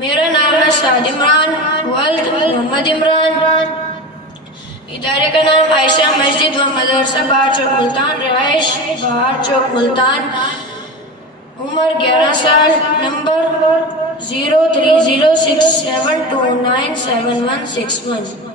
मेरा नाम है साद इमरान, वालिद मोहम्मद इमरान। इदारे का नाम आयशा मस्जिद व मदरसा बहार चौक मुल्तान, रहाइश बहार चौक मुल्तान। उम्र 11 साल। नंबर 030672977161।